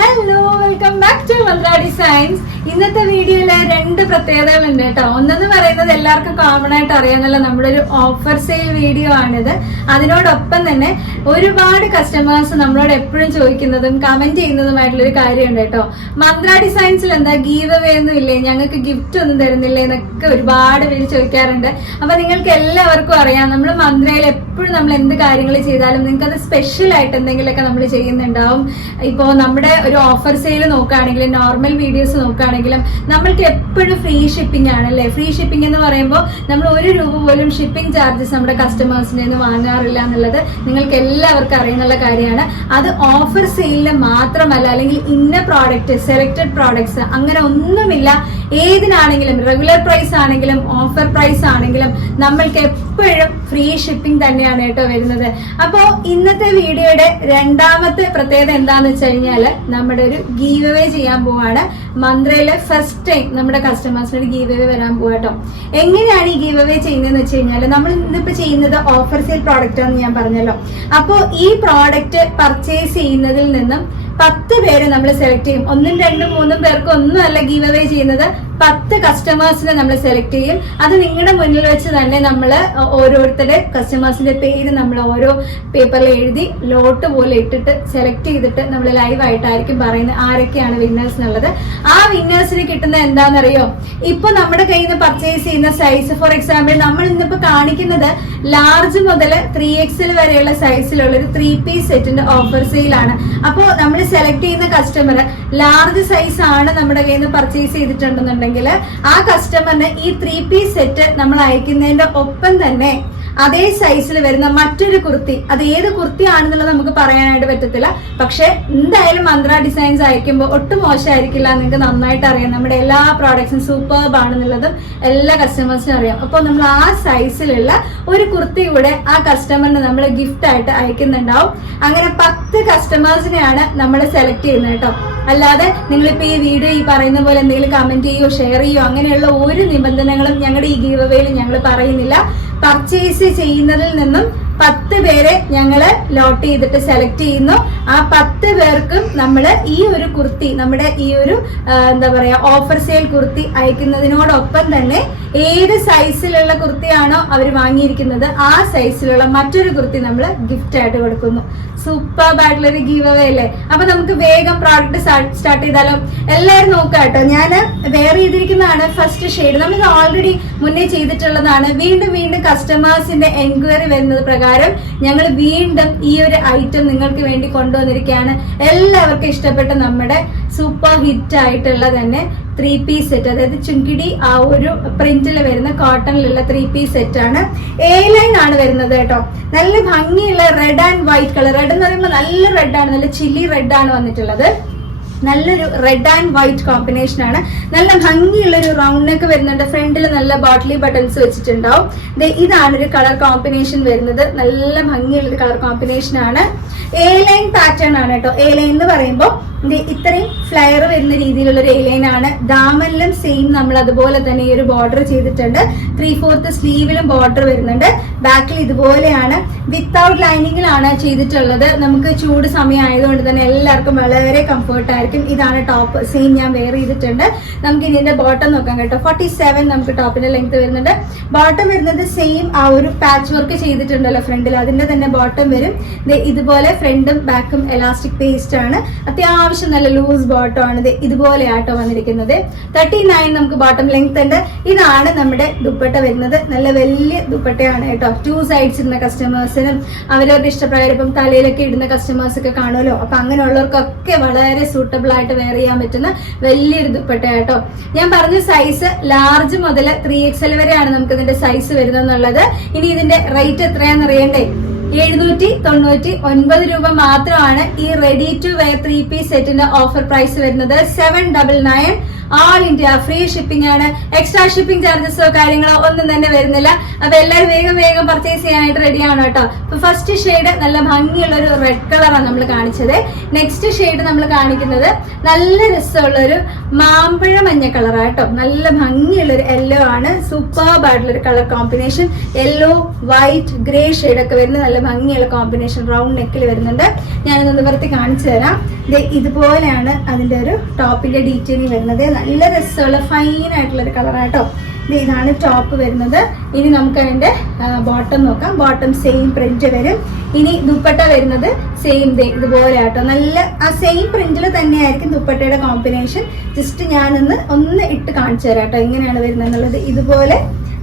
Hello, welcome back to Mantra Designs. ഇന്നത്തെ വീഡിയോയില് രണ്ട് പ്രത്യേകതകളുണ്ട് കേട്ടോ. ഒന്നെന്ന് പറയുന്നത് എല്ലാവർക്കും കോമൺ ആയിട്ട് അറിയാന്നുള്ള നമ്മുടെ ഒരു ഓഫർ സെയിൽ വീഡിയോ ആണിത്. അതിനോടൊപ്പം തന്നെ ഒരുപാട് കസ്റ്റമേഴ്സ് നമ്മളോട് എപ്പോഴും ചോദിക്കുന്നതും കമന്റ് ചെയ്യുന്നതുമായിട്ടുള്ള ഒരു കാര്യമുണ്ട് കേട്ടോ. മന്ത്ര ഡിസൈൻസിൽ എന്താ ഗീവ് അവേ ഒന്നും ഇല്ലേ, ഞങ്ങൾക്ക് ഗിഫ്റ്റ് ഒന്നും തരുന്നില്ലേ എന്നൊക്കെ ഒരുപാട് പേര് ചോദിക്കാറുണ്ട്. അപ്പൊ നിങ്ങൾക്ക് എല്ലാവർക്കും അറിയാം, നമ്മൾ മന്ത്രയിൽ എപ്പോഴും നമ്മൾ എന്ത് കാര്യങ്ങൾ ചെയ്താലും നിങ്ങൾക്ക് അത് സ്പെഷ്യൽ ആയിട്ട് എന്തെങ്കിലുമൊക്കെ നമ്മൾ ചെയ്യുന്നുണ്ടാവും. ഇപ്പോ നമ്മുടെ ഒരു ഓഫർ സെയിൽ നോക്കുകയാണെങ്കിലും നോർമൽ വീഡിയോസ് നോക്കുകയാണെങ്കിലും നമ്മൾക്ക് എപ്പോഴും ഫ്രീ ഷിപ്പിംഗ് ആണല്ലേ. ഫ്രീ ഷിപ്പിംഗ് എന്ന് പറയുമ്പോൾ നമ്മൾ ₹1 പോലും ഷിപ്പിംഗ് ചാർജസ് നമ്മുടെ കസ്റ്റമേഴ്സിനെ നിന്ന് വാങ്ങാറില്ല എന്നുള്ളത് നിങ്ങൾക്ക് എല്ലാവർക്കും അറിയുന്ന കാര്യമാണ്. അത് ഓഫർ സെയിലിന് മാത്രമല്ല, അല്ലെങ്കിൽ ഇന്ന പ്രോഡക്റ്റ് സെലക്ടഡ് പ്രോഡക്ട്സ് അങ്ങനെ ഒന്നുമില്ല. ഏതിനാണെങ്കിലും റെഗുലർ പ്രൈസ് ആണെങ്കിലും ഓഫർ പ്രൈസ് ആണെങ്കിലും നമ്മൾക്ക് എപ്പോഴും ഫ്രീ ഷിപ്പിംഗ് തന്നെയാണ് കേട്ടോ വരുന്നത്. അപ്പോ ഇന്നത്തെ വീഡിയോയുടെ രണ്ടാമത്തെ പ്രത്യേകത എന്താന്ന് വെച്ച് കഴിഞ്ഞാല് നമ്മുടെ ഒരു ഗീവ് അവേ ചെയ്യാൻ പോവാണ്. മന്ത്രയിലെ ഫസ്റ്റ് ടൈം നമ്മുടെ കസ്റ്റമേഴ്സിന് ഒരു ഗീവ് അവേ വരാൻ പോവാട്ടോ. എങ്ങനെയാണ് ഈ ഗീവ് അവേ ചെയ്യുന്നതെന്ന് വെച്ച് കഴിഞ്ഞാല് നമ്മൾ ഇന്നിപ്പോ ചെയ്യുന്നത് ഓഫർ സെയിൽ പ്രോഡക്റ്റ് ആണെന്ന് ഞാൻ പറഞ്ഞല്ലോ. അപ്പോ ഈ പ്രോഡക്റ്റ് പർച്ചേസ് ചെയ്യുന്നതിൽ നിന്നും 10 പേര് നമ്മൾ സെലക്ട് ചെയ്യും. 1, 2, 3 പേർക്ക് ഒന്നും അല്ല ഗീവ് അവേ ചെയ്യുന്നത്, 10 കസ്റ്റമേഴ്സിനെ നമ്മൾ സെലക്ട് ചെയ്യും. അത് നിങ്ങളുടെ മുന്നിൽ വെച്ച് തന്നെ നമ്മൾ ഓരോരുത്തരുടെ കസ്റ്റമേഴ്സിന്റെ പേര് നമ്മൾ ഓരോ പേപ്പറിൽ എഴുതി ലോട്ട് പോലെ ഇട്ടിട്ട് സെലക്ട് ചെയ്തിട്ട് നമ്മൾ ലൈവ് ആയിട്ടായിരിക്കും പറയുന്നത് ആരൊക്കെയാണ് വിന്നേഴ്സ് എന്നുള്ളത്. ആ വിന്നേഴ്സിന് കിട്ടുന്ന എന്താണെന്നറിയോ, ഇപ്പൊ നമ്മുടെ കയ്യിൽ നിന്ന് പർച്ചേസ് ചെയ്യുന്ന സൈസ്, ഫോർ എക്സാമ്പിൾ നമ്മൾ ഇന്നിപ്പോ കാണിക്കുന്നത് ലാർജ് മുതൽ 3XL വരെയുള്ള സൈസിലുള്ള ഒരു 3 പീസ് സെറ്റിന്റെ ഓഫർ സെയിലാണ്. അപ്പോ നമ്മൾ സെലക്ട് ചെയ്യുന്ന കസ്റ്റമർ ലാർജ് സൈസ് ആണ് നമ്മുടെ കയ്യിൽ നിന്ന് പർച്ചേസ് ചെയ്തിട്ടുണ്ടെന്നുണ്ടെങ്കിൽ ആ കസ്റ്റമറിന് ഈ 3 പീസ് സെറ്റ് നമ്മൾ അയക്കുന്നതിന്റെ ഒപ്പം തന്നെ അതേ സൈസിൽ വരുന്ന മറ്റൊരു കുർത്തി, അത് ഏത് കുർത്തി ആണെന്നുള്ളത് നമുക്ക് പറയാനായിട്ട് പറ്റത്തില്ല. പക്ഷെ എന്തായാലും മന്ത്ര ഡിസൈൻസ് അയക്കുമ്പോൾ ഒട്ടും മോശമായിരിക്കില്ല, നിങ്ങൾക്ക് നന്നായിട്ട് അറിയാം. നമ്മുടെ എല്ലാ പ്രോഡക്ട്സും സൂപ്പർബ് ആണെന്നുള്ളതും എല്ലാ കസ്റ്റമേഴ്സിനും അറിയാം. അപ്പോൾ നമ്മൾ ആ സൈസിലുള്ള ഒരു കുർത്തി കൂടെ ആ കസ്റ്റമറിന് നമ്മൾ ഗിഫ്റ്റ് ആയിട്ട് അയക്കുന്നുണ്ടാവും. അങ്ങനെ 10 കസ്റ്റമേഴ്സിനെയാണ് നമ്മൾ സെലക്ട് ചെയ്യുന്നത് കേട്ടോ. അല്ലാതെ നിങ്ങളിപ്പോ ഈ വീഡിയോ ഈ പറയുന്ന പോലെ എന്തെങ്കിലും കമന്റ് ചെയ്യോ ഷെയർ ചെയ്യോ അങ്ങനെയുള്ള ഒരു നിബന്ധനകളും ഞങ്ങളുടെ ഈ ഗീവ് അവേയിൽ ഞങ്ങൾ പറയുന്നില്ല. പർച്ചേസ് ചെയ്യുന്നതിൽ നിന്നും 10 പേരെ ഞങ്ങള് ലോട്ട് ചെയ്തിട്ട് സെലക്ട് ചെയ്യുന്നു. ആ 10 പേർക്കും നമ്മൾ ഈ ഒരു കുർത്തി, നമ്മുടെ ഈ ഒരു എന്താ പറയാ ഓഫർ സെയിൽ കുർത്തി അയക്കുന്നതിനോടൊപ്പം തന്നെ ഏത് സൈസിലുള്ള കുർത്തിയാണോ അവർ വാങ്ങിയിരിക്കുന്നത് ആ സൈസിലുള്ള മറ്റൊരു കുർത്തി നമ്മൾ ഗിഫ്റ്റ് ആയിട്ട് കൊടുക്കുന്നു. സൂപ്പർബ് ആയിട്ടുള്ള ഒരു ഗീവ് അവേ അല്ലേ. അപ്പൊ നമുക്ക് വേഗം പ്രോഡക്റ്റ് സ്റ്റാർട്ട് ചെയ്താലോ. എല്ലാവരും നോക്കാം കേട്ടോ. ഞാൻ വെയർ ചെയ്തിരിക്കുന്നതാണ് ഫസ്റ്റ് ഷെയ്ഡ്. നമ്മൾ ഓൾറെഡി മുന്നേ ചെയ്തിട്ടുള്ളതാണ്. വീണ്ടും വീണ്ടും കസ്റ്റമേഴ്സിന്റെ എൻക്വയറി വരുന്നത് പ്രകാരം ഞങ്ങൾ വീണ്ടും ഈ ഒരു ഐറ്റം നിങ്ങൾക്ക് വേണ്ടി കൊണ്ടുവന്നിരിക്കുകയാണ്. എല്ലാവർക്കും ഇഷ്ടപ്പെട്ട നമ്മുടെ സൂപ്പർ ഹിറ്റ് ആയിട്ടുള്ള തന്നെ 3 പീസ് സെറ്റ്, അതായത് ചുങ്കിടി ആ ഒരു പ്രിന്റിൽ വരുന്ന കോട്ടണിലുള്ള 3 പീസ് സെറ്റ് ആണ്. A-ലൈൻ ആണ് വരുന്നത് കേട്ടോ. നല്ല ഭംഗിയുള്ള red and white colour. Red എന്ന് പറയുമ്പോൾ നല്ല റെഡ് ആണ്, നല്ല ചില്ലി റെഡ് ആണ് വന്നിട്ടുള്ളത്. നല്ലൊരു റെഡ് ആൻഡ് വൈറ്റ് കോമ്പിനേഷൻ ആണ്. നല്ല ഭംഗിയുള്ള ഒരു റൗണ്ട് നെക്ക് വരുന്നുണ്ട്. ഫ്രണ്ടിൽ നല്ല ബോട്ടിലി ബട്ടൺസ് വെച്ചിട്ടുണ്ടാവും. ഇതാണ് ഒരു കളർ കോമ്പിനേഷൻ വരുന്നത്. നല്ല ഭംഗിയുള്ള ഒരു കളർ കോമ്പിനേഷൻ ആണ്. A-ലൈൻ പാറ്റേൺ ആണ് കേട്ടോ. A-ലൈൻ എന്ന് പറയുമ്പോൾ ഇത്രയും ഫ്ലയർ വരുന്ന രീതിയിലുള്ള ഒരു A-ലൈൻ ആണ്. ദാമനിലും സെയിം നമ്മൾ അതുപോലെ തന്നെ ഈ ഒരു ബോർഡർ ചെയ്തിട്ടുണ്ട്. 3/4 സ്ലീവിലും ബോർഡർ വരുന്നുണ്ട്. ബാക്കിൽ ഇതുപോലെയാണ്, വിത്തൗട്ട് ലൈനിങ്ങിലാണ് ചെയ്തിട്ടുള്ളത്. നമുക്ക് ചൂട് സമയം ആയതുകൊണ്ട് തന്നെ എല്ലാവർക്കും വളരെ കംഫർട്ട് ആയിരിക്കും. ഇതാണ് ടോപ്പ്, സെയിം ഞാൻ വെയർ ചെയ്തിട്ടുണ്ട്. നമുക്ക് ഇതിന്റെ ബോട്ടം നോക്കാം കേട്ടോ. 47 നമുക്ക് ടോപ്പിന്റെ ലെങ്ത് വരുന്നുണ്ട്. ബോട്ടം വരുന്നത് സെയിം ആ ഒരു പാച്ച് വർക്ക് ചെയ്തിട്ടുണ്ടല്ലോ ഫ്രണ്ടിൽ, അതിന്റെ തന്നെ ബോട്ടം വരും. ഇതുപോലെ ഫ്രണ്ടും ബാക്കും എലാസ്റ്റിക് പേസ്റ്റ് ആണ്. അത്യാവശ്യം നല്ല ലൂസ് ബോട്ടം ആണ്. ഇതുപോലെ ആട്ടോ വന്നിരിക്കുന്നത്. 39 നമുക്ക് ബോട്ടം ലെങ്ത് ഉണ്ട്. ഇതാണ് നമ്മുടെ ദുപ്പട്ട വരുന്നത്. നല്ല വലിയ ദുപ്പട്ടയാണ് കേട്ടോ. 2 സൈഡ്സ് ഇടുന്ന കസ്റ്റമേഴ്സിനും അവരവരുടെ ഇഷ്ടപ്രകാരം ഇപ്പം തലയിലൊക്കെ ഇടുന്ന കസ്റ്റമേഴ്സ് ഒക്കെ കാണുമല്ലോ. അപ്പൊ അങ്ങനെയുള്ളവർക്കൊക്കെ വളരെ സൂട്ടബിൾ ആയിട്ട് വെയർ ചെയ്യാൻ പറ്റുന്ന വലിയൊരു ദുപ്പട്ട കേട്ടോ. ഞാൻ പറഞ്ഞ സൈസ് ലാർജ് മുതൽ 3XL വരെയാണ് നമുക്ക് ഇതിന്റെ സൈസ് വരുന്നത്. ഇനി ഇതിന്റെ റേറ്റ് എത്രയാണെന്ന് അറിയണ്ടേ? 799 രൂപ മാത്രമാണ് ഈ റെഡി ടു വെയർ 3 പീസ് സെറ്റിന്റെ ഓഫർ പ്രൈസ് വരുന്നത്. 799 ഓൾ ഇന്ത്യ ഫ്രീ ഷിപ്പിംഗ് ആണ്. എക്സ്ട്രാ ഷിപ്പിംഗ് ചാർജസോ കാര്യങ്ങളോ ഒന്നും തന്നെ വരുന്നില്ല. അപ്പൊ എല്ലാവരും വേഗം വേഗം പർച്ചേസ് ചെയ്യാനായിട്ട് റെഡിയാണ് കേട്ടോ. അപ്പൊ ഫസ്റ്റ് ഷെയ്ഡ് നല്ല ഭംഗിയുള്ള ഒരു റെഡ് കളറാണ് നമ്മൾ കാണിച്ചത്. നെക്സ്റ്റ് ഷെയ്ഡ് നമ്മൾ കാണിക്കുന്നത് നല്ല രസമുള്ള ഒരു മാമ്പഴ മഞ്ഞ കളറാണ് കേട്ടോ. നല്ല ഭംഗിയുള്ള ഒരു യെല്ലോ ആണ്. സൂപ്പർബ് ആയിട്ടുള്ള ഒരു colour combination. Yellow, white, grey shade ഒക്കെ വരുന്ന നല്ല ഭംഗിയുള്ള കോമ്പിനേഷൻ റൗണ്ട് നെക്കിൽ വരുന്നുണ്ട്. ഞാനൊന്ന് നിവർത്തി കാണിച്ചു തരാം. ഇതുപോലെയാണ് അതിന്റെ ഒരു ടോപ്പിന്റെ ഡീറ്റെയിലിംഗ് വരുന്നത്. നല്ല രസമുള്ള ഫൈൻ ആയിട്ടുള്ള ഒരു കളറാട്ടോ. ഇതാണ് ടോപ്പ് വരുന്നത്. ഇനി നമുക്ക് അതിന്റെ ബോട്ടം നോക്കാം. ബോട്ടം സെയിം പ്രിന്റ് വരും. ഇനി ദുപ്പട്ട വരുന്നത് സെയിം ഇതുപോലെ ആട്ടോ. നല്ല ആ സെയിം പ്രിന്റിൽ തന്നെയായിരിക്കും ദുപ്പട്ടയുടെ കോമ്പിനേഷൻ. ജസ്റ്റ് ഞാനൊന്ന് ഇട്ട് കാണിച്ചു തരാം കേട്ടോ എങ്ങനെയാണ് വരുന്നത് എന്നുള്ളത്. ഇതുപോലെ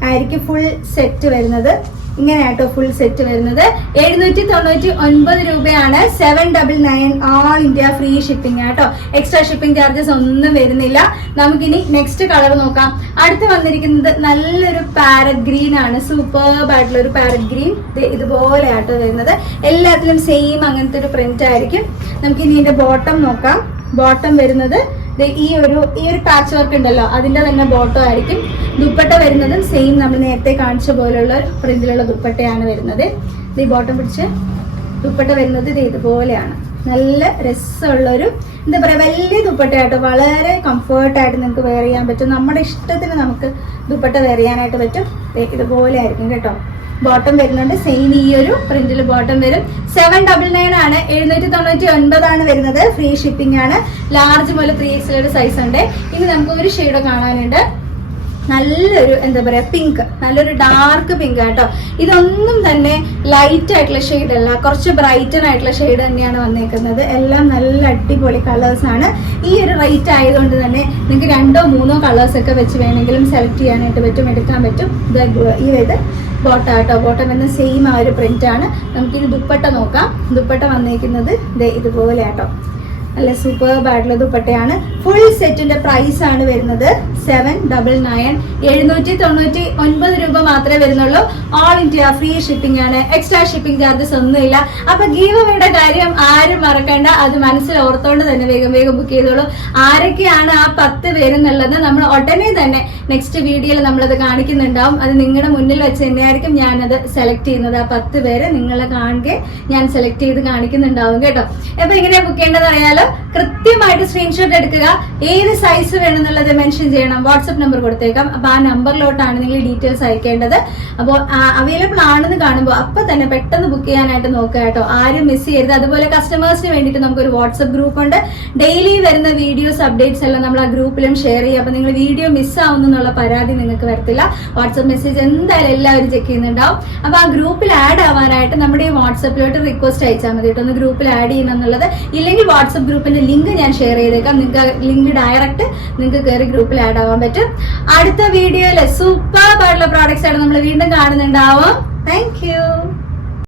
ആയിരിക്കും ഫുൾ സെറ്റ് വരുന്നത്. ഇങ്ങനെ ആട്ടോ ഫുൾ സെറ്റ് വരുന്നത്. 799 രൂപയാണ്. 799 ഓൾ ഇന്ത്യ ഫ്രീ ഷിപ്പിംഗ് ആട്ടോ. എക്സ്ട്രാ ഷിപ്പിംഗ് ചാർജസ് ഒന്നും വരുന്നില്ല. നമുക്കിനി നെക്സ്റ്റ് കളർ നോക്കാം. അടുത്ത് വന്നിരിക്കുന്നത് നല്ലൊരു പാരറ്റ് ഗ്രീൻ ആണ്. സൂപ്പർബ് ആയിട്ടുള്ള ഒരു പാരറ്റ് ഗ്രീൻ. ഇതുപോലെ ആട്ടോ വരുന്നത്. എല്ലാത്തിലും സെയിം അങ്ങനത്തെ ഒരു പ്രിന്റ് ആയിരിക്കും. നമുക്കിനി ഇതിന്റെ ബോട്ടം നോക്കാം. ബോട്ടം വരുന്നത് ഈ ഒരു പാച്ച് വർക്ക് ഉണ്ടല്ലോ അതിന്റെ തന്നെ ബോട്ടം ആയിരിക്കും. ദുപ്പട്ട വരുന്നതും സെയിം നമ്മൾ നേരത്തെ കാണിച്ച പോലുള്ള പ്രിന്റിലുള്ള ദുപ്പട്ടയാണ് വരുന്നത്. ഈ ബോട്ടം പിടിച്ച് ദുപ്പട്ട വരുന്നത് ഇതുപോലെയാണ്. നല്ല രസമുള്ളൊരു എന്താ പറയാ വലിയ ദുപ്പട്ടയായിട്ട് വളരെ കംഫർട്ടായിട്ട് നിങ്ങൾക്ക് വെയർ ചെയ്യാൻ പറ്റും. നമ്മുടെ ഇഷ്ടത്തിന് നമുക്ക് ദുപ്പട്ട വെയർ ചെയ്യാനായിട്ട് പറ്റും. ഇതുപോലെ ആയിരിക്കും കേട്ടോ. ബോട്ടം വരുന്നുണ്ട് സെയിം ഈ ഒരു പ്രിന്റിൽ ബോട്ടം വരും. 799 ആണ്. 799 ആണ് വരുന്നത്. ഫ്രീ ഷിപ്പിംഗ് ആണ്. ലാർജ് മുതൽ 3XL സൈസ് ഉണ്ട്. ഇനി നമുക്ക് ഒരു ഷെയ്ഡ് കാണാനുണ്ട്. നല്ലൊരു എന്താ പറയാ പിങ്ക്, നല്ലൊരു ഡാർക്ക് പിങ്ക് ആട്ടോ. ഇതൊന്നും തന്നെ ലൈറ്റ് ആയിട്ടുള്ള ഷെയ്ഡ് അല്ല, കുറച്ച് ബ്രൈറ്റൻ ആയിട്ടുള്ള ഷെയ്ഡ് തന്നെയാണ് വന്നേക്കുന്നത്. എല്ലാം നല്ല അടിപൊളി കളേഴ്സ് ആണ്. ഈ ഒരു റേറ്റ് ആയതുകൊണ്ട് തന്നെ നിങ്ങൾക്ക് 2 or 3 കളേഴ്സ് ഒക്കെ വെച്ച് വേണമെങ്കിലും സെലക്ട് ചെയ്യാനായിട്ട് പറ്റും, എടുക്കാൻ പറ്റും. ഈ ഇത് ബോട്ടം ആട്ടോ. ബോട്ടം എന്ന സെയിം ആ ഒരു പ്രിന്റ് ആണ്. നമുക്കിനി ദുപ്പട്ട നോക്കാം. ദുപ്പട്ട വന്നേക്കുന്നത് ഇതുപോലെ ആട്ടോ. നല്ല സൂപ്പർബ് ആയിട്ടുള്ള ദുപ്പട്ടയാണ്. ഫുൾ സെറ്റിന്റെ പ്രൈസ് ആണ് വരുന്നത് 799. 799 രൂപ മാത്രമേ വരുന്നുള്ളൂ. ഓൾ ഇന്ത്യ ഫ്രീ ഷിപ്പിംഗ് ആണ്. എക്സ്ട്രാ ഷിപ്പിംഗ് ചാർജസ് ഒന്നുമില്ല. അപ്പൊ ഗീവ് അവയുടെ കാര്യം ആരും മറക്കണ്ട. അത് മനസ്സിൽ ഓർത്തോണ്ട് തന്നെ വേഗം വേഗം ബുക്ക് ചെയ്തോളൂ. ആരൊക്കെയാണ് ആ 10 പേരെന്നുള്ളത് നമ്മൾ ഉടനെ തന്നെ നെക്സ്റ്റ് വീഡിയോയിൽ നമ്മളത് കാണിക്കുന്നുണ്ടാവും. അത് നിങ്ങളുടെ മുന്നിൽ വെച്ച് തന്നെയായിരിക്കും ഞാനത് സെലക്ട് ചെയ്യുന്നത്. ആ 10 പേര് നിങ്ങളെ കാണുക ഞാൻ സെലക്ട് ചെയ്ത് കാണിക്കുന്നുണ്ടാവും കേട്ടോ. അപ്പൊ എങ്ങനെയാ ബുക്ക് ചെയ്യേണ്ടത് അറിയാലോ. കൃത്യമായിട്ട് സ്ക്രീൻഷോട്ട് എടുക്കുക. ഏത് സൈസ് വേണമെന്നുള്ളത് മെൻഷൻ ചെയ്യണം. വാട്സ്ആപ്പ് നമ്പർ കൊടുത്തേക്കാം. അപ്പൊ ആ നമ്പറിലോട്ടാണ് നിങ്ങൾ ഡീറ്റെയിൽസ് അയക്കേണ്ടത്. അപ്പോൾ അവൈലബിൾ ആണെന്ന് കാണുമ്പോൾ അപ്പൊ തന്നെ പെട്ടെന്ന് ബുക്ക് ചെയ്യാനായിട്ട് നോക്കുക കേട്ടോ. ആരും മിസ് ചെയ്യരുത്. അതുപോലെ കസ്റ്റമേഴ്സിന് വേണ്ടിയിട്ട് നമുക്കൊരു വാട്സ്ആപ്പ് ഗ്രൂപ്പ് ഉണ്ട്. ഡെയിലി വരുന്ന വീഡിയോസ് അപ്ഡേറ്റ്സ് എല്ലാം നമ്മൾ ആ ഗ്രൂപ്പിലും ഷെയർ ചെയ്യും. അപ്പൊ നിങ്ങൾ വീഡിയോ മിസ് ആവുന്നു എന്നുള്ള പരാതി നിങ്ങൾക്ക് വരത്തില്ല. വാട്സ്ആപ്പ് മെസ്സേജ് എന്തായാലും എല്ലാവരും ചെക്ക് ചെയ്യുന്നുണ്ടാവും. അപ്പൊ ആ ഗ്രൂപ്പിൽ ആഡ് ആവാനായിട്ട് നമ്മുടെ ഈ വാട്സ്ആപ്പിലോട്ട് റിക്വസ്റ്റ് അയച്ചാൽ മതി കേട്ടോ. ഒന്ന് ഗ്രൂപ്പിൽ ആഡ് ചെയ്യണം എന്നുള്ളത്. ഇല്ലെങ്കിൽ വാട്സ്ആപ്പ് ഗ്രൂപ്പിന്റെ ലിങ്ക് ഞാൻ ഷെയർ ചെയ്തേക്കാം. നിങ്ങൾക്ക് ലിങ്ക് ഡയറക്റ്റ് നിങ്ങൾക്ക് കയറി ഗ്രൂപ്പിൽ ആഡ് ആവാൻ പറ്റും. അടുത്ത വീഡിയോയില് സൂപ്പർ ആയിട്ടുള്ള പ്രോഡക്ട്സ് ആണ് നമ്മൾ വീണ്ടും കാണുന്നുണ്ടാവും. Thank you.